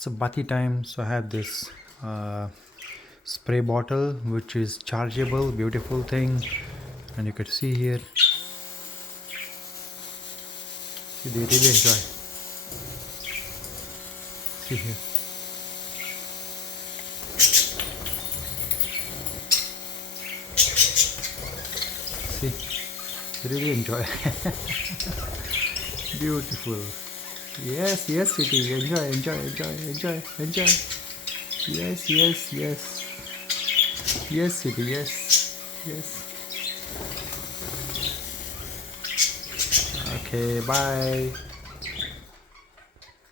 It's a bati time, so I have this uh, spray bottle which is chargeable, beautiful thing, and you could see here. See, they really enjoy. See here. See, they really enjoy. Beautiful. Yes, yes, City. Enjoy, enjoy, enjoy, enjoy, enjoy. Yes, yes, yes. Yes, City. Yes, yes. Okay, bye.